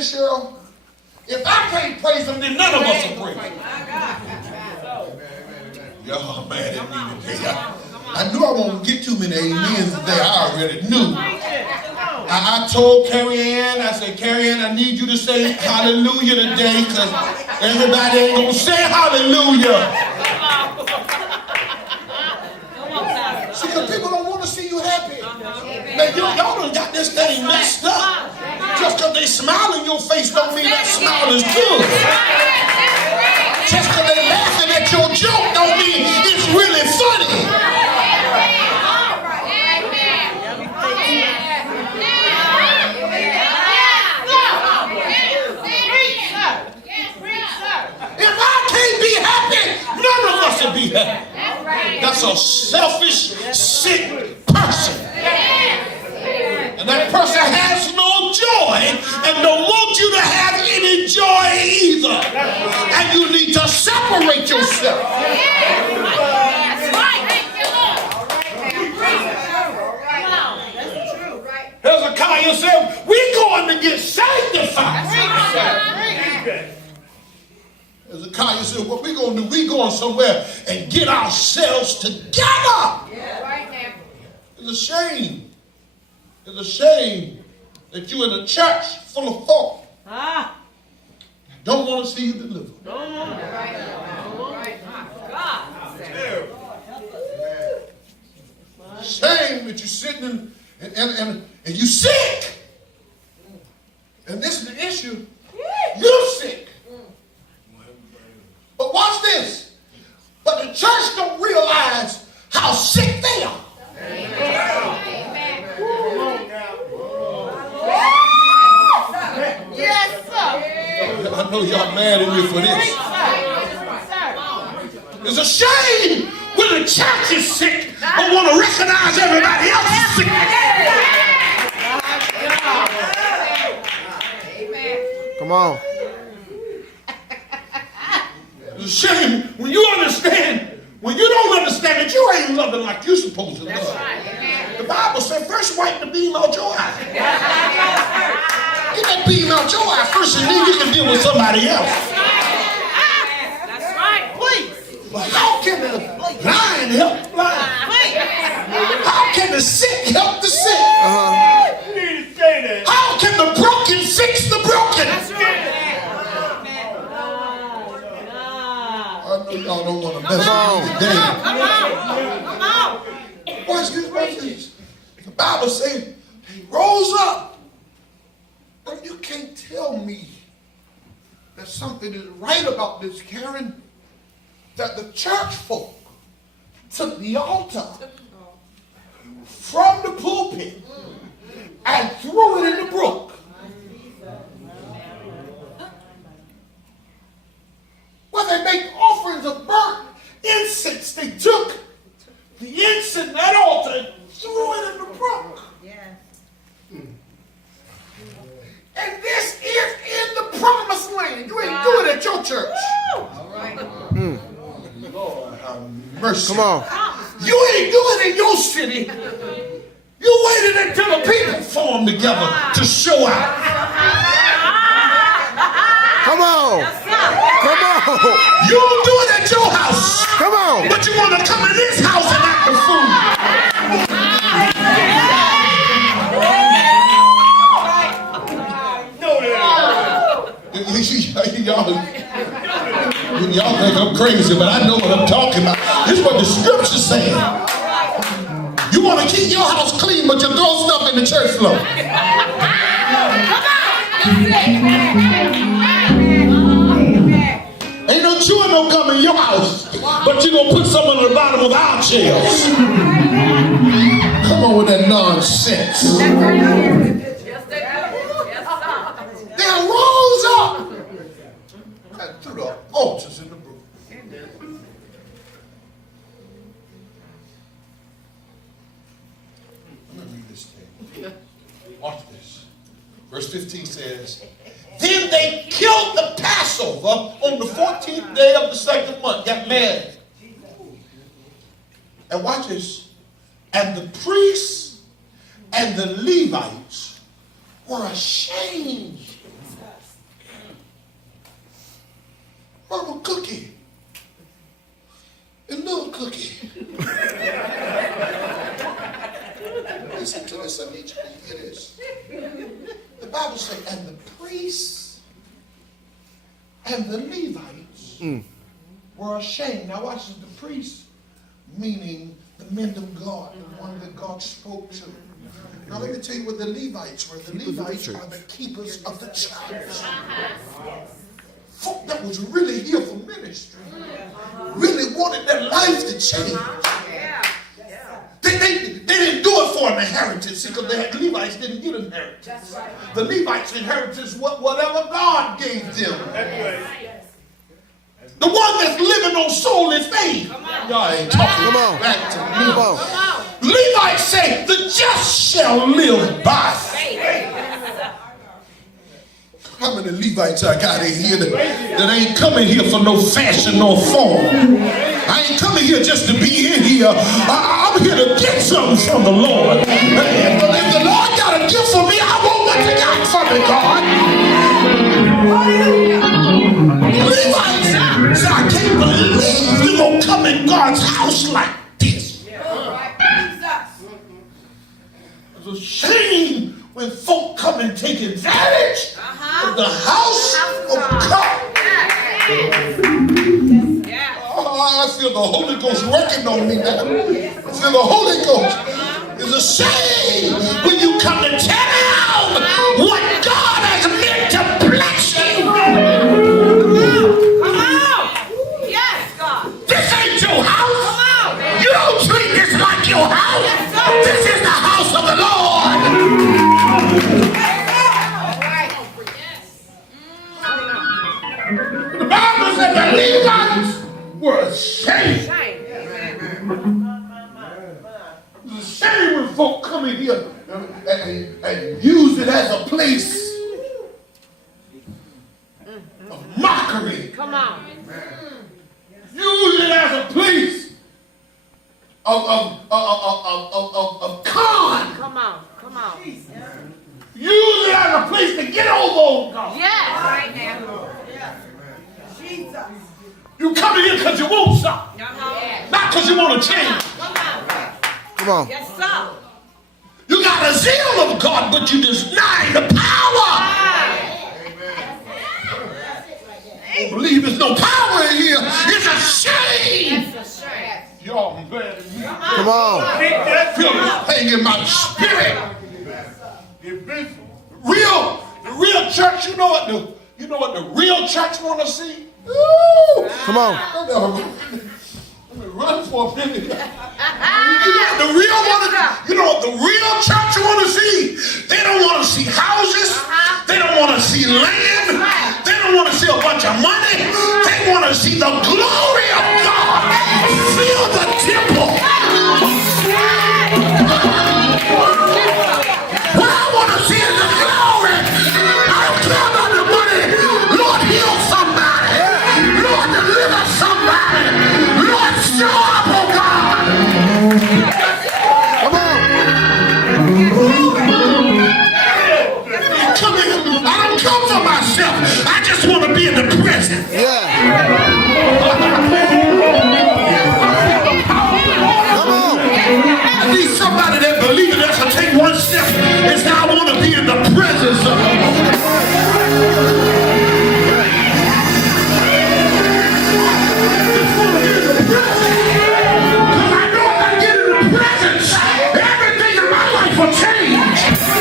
this, Cheryl? If I can't praise him, then none of us will praise him. Y'all mad at me today. I knew I won't get too many amens today. I already knew. I told Carrie Ann, I said, Carrie Ann, I need you to say hallelujah today because everybody ain't going to say hallelujah. See, because people don't want to see you happy. Man, y'all done got this thing messed up. Just because they smile in your face don't mean that smile is good. Just because they laughing at your joke don't mean it's really funny. If I can't be happy, none of us will be happy. That's a selfish, sick person. And that person has no joy and don't want you to have any joy either. And you need to separate yourself. That's right. Hezekiah said, we're going to get sanctified. Hezekiah said, what we're going to do, we're going somewhere and get ourselves together. It's a shame. It's a shame that you're in a church full of folk don't want to see you delivered. Shame that you're sitting and you're sick. And this is the issue. You're sick. But watch this. But the church don't realize how sick they are. Yes, sir. I know y'all mad at me for this. It's a shame when the church is sick but want to recognize everybody else's sickness. Come on. It's a shame when you understand, when you don't understand that you ain't loving like you're supposed to love. The Bible said first wipe the beam out your eye. Get that beam out your eye first and then you can deal with somebody else. That's right, please. But how can the blind help the blind? How can the sick help the sick? How can the broken fix the broken? That's right. I know y'all don't want to mess with me today. Come on. Watch this. The Bible says he rose up. But you can't tell me that something is right about this, Karen, that the church folk took the altar from the pulpit and threw it in the brook. Well, they make offerings of burnt incense. They took the incense, that altar, and threw it in the brook. And this is in the promised land. You ain't doing it at your church. All right. Lord have mercy. Come on. You ain't doing it in your city. You waited until the people formed together to show out. Come on. Come on. You don't do it at your house. Come on. But you want to come in this house and act the fool. Y'all think I'm crazy, but I know what I'm talking about. This is what the scripture's saying. You want to keep your house clean, but you throw stuff in the church floor. Ain't no chewing no gum in your house, but you're going to put some on the bottom of our chairs. Come on with that nonsense. They rose up and threw the altars in the brook. Let me read this to you. Watch this. Verse 15 says, then they killed the Passover on the 14th day of the second month. Got mad. And watch this. And the priests and the Levites were ashamed Mama Cookie. And little Cookie. Listen to this. I need you to hear this. The Bible says, and the priests and the Levites were ashamed. Now watch this. The priests, meaning the men of God, the one that God spoke to. Now let me tell you what the Levites were. The Levites are the keepers of the church. Folk that was really here for ministry, really wanted their life to change. They didn't do it for an inheritance because the Levites didn't get inheritance. The Levites' inheritance was whatever God gave them. The one that's living on solely faith. Y'all ain't talking back to me. Come on. Levites say, the just shall live by faith. How many Levites I got in here that ain't coming here for no fashion nor form? I ain't coming here just to be in here. I'm here to get something from the Lord. If the Lord got a gift for me, I want what you got for me, God. Levites say, I can't believe you're going to come in God's house like this. It's a shame when folk come and take advantage of the house of God. Oh, I feel the Holy Ghost working on me now. I feel the Holy Ghost. It's a shame when you come to tear down what God has meant to bless you. Come on. Yes, God. This ain't your house. Come on. You don't treat this like your house. This is the house of the Lord. The Bible said the Levites were ashamed. It's a shame when folk come in here and use it as a place of mockery. Come on. Use it as a place of con. Come on. Come on. Use it as a place to get over on God. Yes. Right now. You come in here because you want something, not because you want to change. Come on. Yes, sir. You got a zeal of God, but you deny the power. I don't believe there's no power in here. It's a shame. Y'all glad to me. Come on. I feel this pain in my spirit. The real church, you know what the real church want to see? Ooh. Come on. Let me run for a minute. You know what the real church want to see? They don't want to see houses. They don't want to see land. They don't want to see a bunch of money. They want to see the glory of God. Fill the temple. What I want to see is the glory. I don't care about the money. Lord, heal somebody. Lord, deliver somebody. Lord, show up, oh God. Come on. I don't come for myself. I just want to be in the presence. Yeah. Come on. I need somebody that believes that to take one step and say, I want to be in the presence of God. Because I know if I get in the presence, everything in my life will change.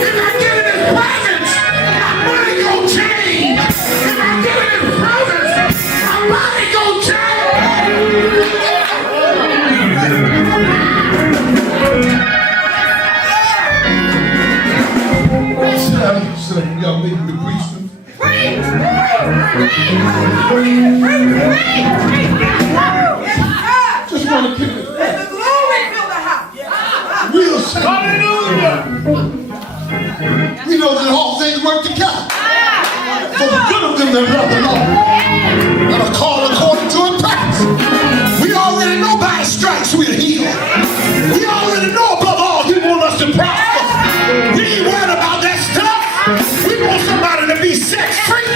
If I get in His presence, my money gonna change. If I get in His presence, my body gonna change. Y'all making me preach them. Just want to keep it real simple. Hallelujah. We know that all things work together for the good of them that love the Lord and are called according to His purpose. We already know by His stripes we're healed. We already know above all He wants us to prosper. We ain't worried about that stuff. We want somebody to be set free.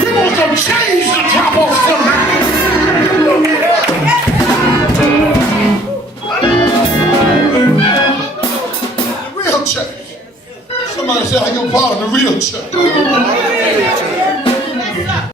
We want some change to drop off from Somebody say, are you part of the real church?